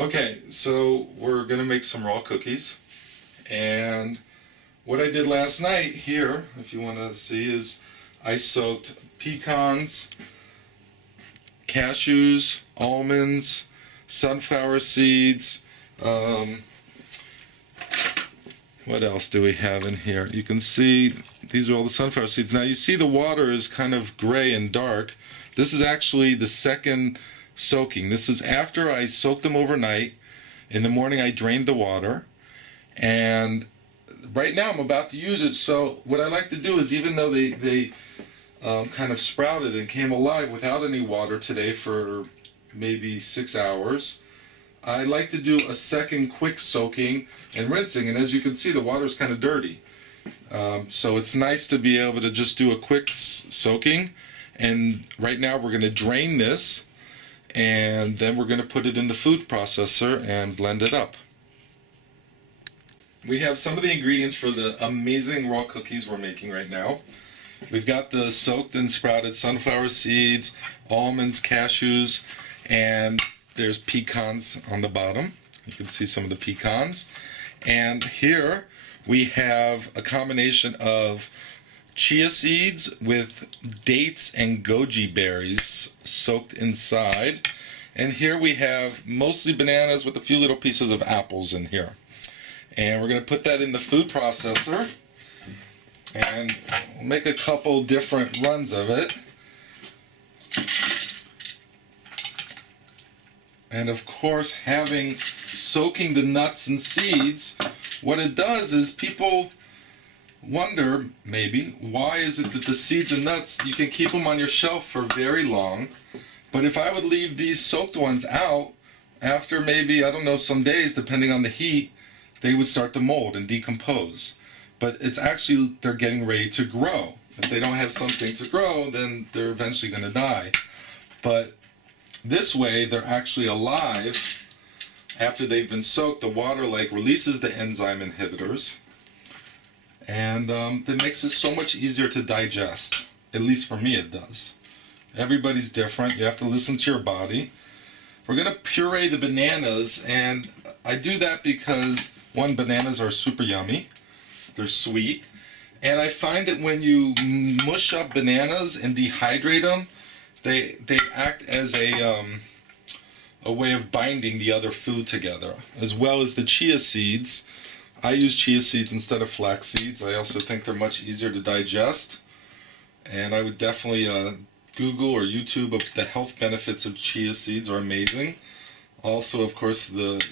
Okay, so we're gonna make some raw cookies, and what I did last night here, if you want to see, is I soaked pecans, cashews, almonds, sunflower seeds. What else do we have in here? You can see these are all the sunflower seeds. Now you see the water is kind of gray and dark. This is actually the second soaking. This is after I soaked them overnight. In the morning I drained the water, and right now I'm about to use it. So what I like to do is, even though they kind of sprouted and came alive without any water today for maybe 6 hours, I like to do a second quick soaking and rinsing. And as you can see, the water is kind of dirty. So it's nice to be able to just do a quick soaking. And right now we're going to drain this, and then we're going to put it in the food processor and blend it up. We have some of the ingredients for the amazing raw cookies we're making right now. We've got the soaked and sprouted sunflower seeds, almonds, cashews, and there's pecans on the bottom. You can see some of the pecans. And here we have a combination of chia seeds with dates and goji berries soaked inside. And here we have mostly bananas with a few little pieces of apples in here. And we're going to put that in the food processor, and we'll make a couple different runs of it. And of course, soaking the nuts and seeds, what it does is people wonder, maybe, why is it that the seeds and nuts, you can keep them on your shelf for very long, but if I would leave these soaked ones out, after maybe, I don't know, some days, depending on the heat, they would start to mold and decompose. But it's actually, they're getting ready to grow. If they don't have something to grow, then they're eventually going to die. But this way, they're actually alive. After they've been soaked, the water releases the enzyme inhibitors, and that makes it so much easier to digest. At least for me it does. Everybody's different. You have to listen to your body. We're going to puree the bananas, and I do that because, one, bananas are super yummy. They're sweet. And I find that when you mush up bananas and dehydrate them, they act as a way of binding the other food together, as well as the chia seeds. I use chia seeds instead of flax seeds. I also think they're much easier to digest, and I would definitely Google or YouTube of the health benefits of chia seeds are amazing. Also, of course, the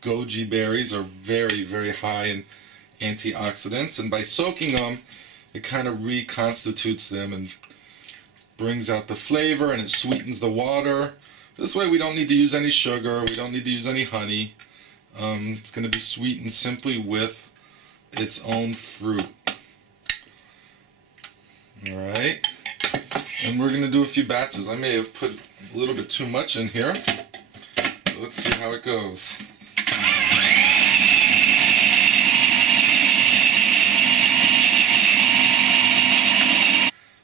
goji berries are very, very high in antioxidants, and by soaking them, it kind of reconstitutes them and brings out the flavor, and it sweetens the water. This way we don't need to use any sugar, we don't need to use any honey. It's going to be sweetened simply with its own fruit. Alright, and we're going to do a few batches. I may have put a little bit too much in here, so let's see how it goes.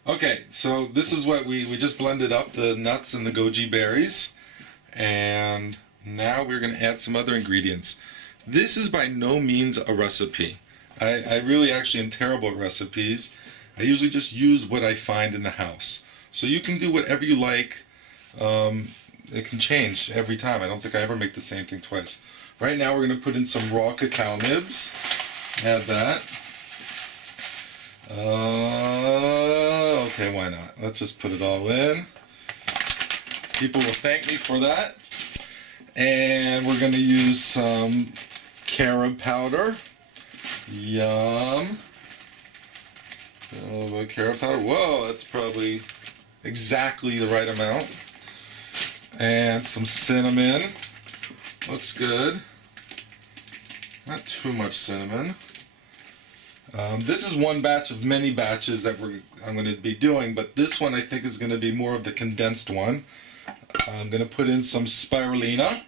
Okay, so this is what we just blended up, the nuts and the goji berries, and now we're going to add some other ingredients. This is by no means a recipe. I really actually am terrible at recipes. I usually just use what I find in the house. So you can do whatever you like. It can change every time. I don't think I ever make the same thing twice. Right now we're going to put in some raw cacao nibs. Add that. Okay, why not? Let's just put it all in. People will thank me for that. And we're going to use some carob powder. Yum. A little bit of carob powder. Whoa, that's probably exactly the right amount. And some cinnamon. Looks good. Not too much cinnamon. This is one batch of many batches that I'm going to be doing, but this one I think is going to be more of the condensed one. I'm going to put in some spirulina,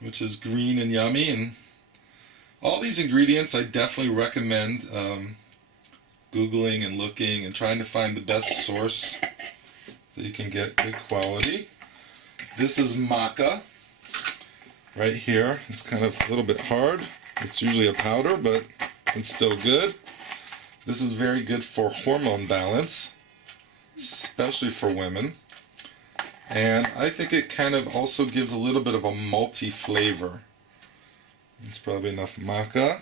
which is green and yummy, and all these ingredients I definitely recommend Googling and looking and trying to find the best source that you can get good quality. This is maca. right here. It's kind of a little bit hard. It's usually a powder, but it's still good. This is very good for hormone balance, especially for women. And I think it kind of also gives a little bit of a malty flavor. It's probably enough maca.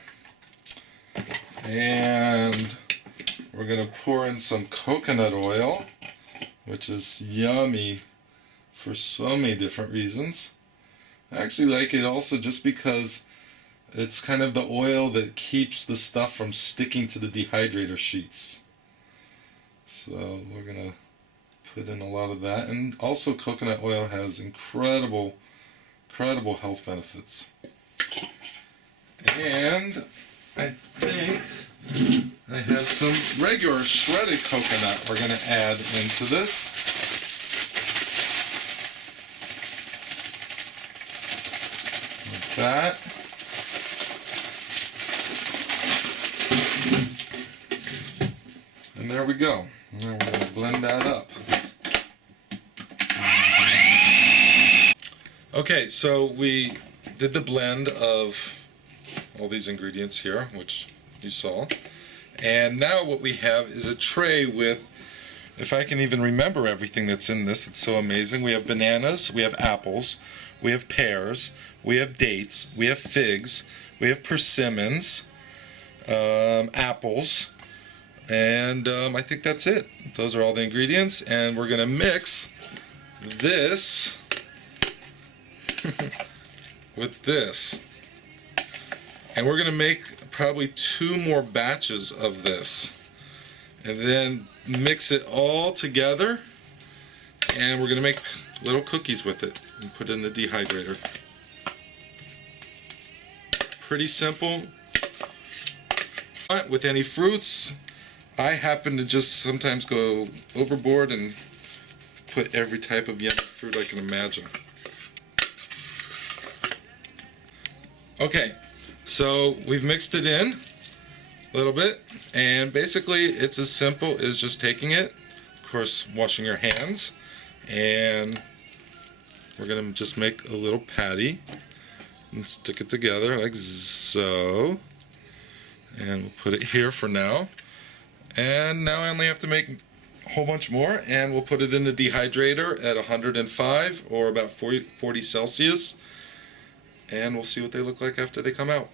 And we're going to pour in some coconut oil, which is yummy for so many different reasons. I actually like it also just because it's kind of the oil that keeps the stuff from sticking to the dehydrator sheets. So we're going to put in a lot of that. And also coconut oil has incredible health benefits. And I think I have some regular shredded coconut we're going to add into this. Like that. And there we go. Now we're going to blend that up. Okay, so we did the blend of all these ingredients here, which you saw. And now what we have is a tray with, if I can even remember everything that's in this, it's so amazing. We have bananas, we have apples, we have pears, we have dates, we have figs, we have persimmons, apples, and I think that's it. Those are all the ingredients, and we're going to mix this with this. And we're going to make probably 2 more batches of this. And then mix it all together. And we're going to make little cookies with it and put it in the dehydrator. Pretty simple. With any fruits, I happen to just sometimes go overboard and put every type of yummy fruit I can imagine. Okay. So we've mixed it in a little bit, and basically it's as simple as just taking it, of course washing your hands, and we're going to just make a little patty and stick it together like so, and we'll put it here for now. And now I only have to make a whole bunch more, and we'll put it in the dehydrator at 105 or about 40 Celsius. And we'll see what they look like after they come out.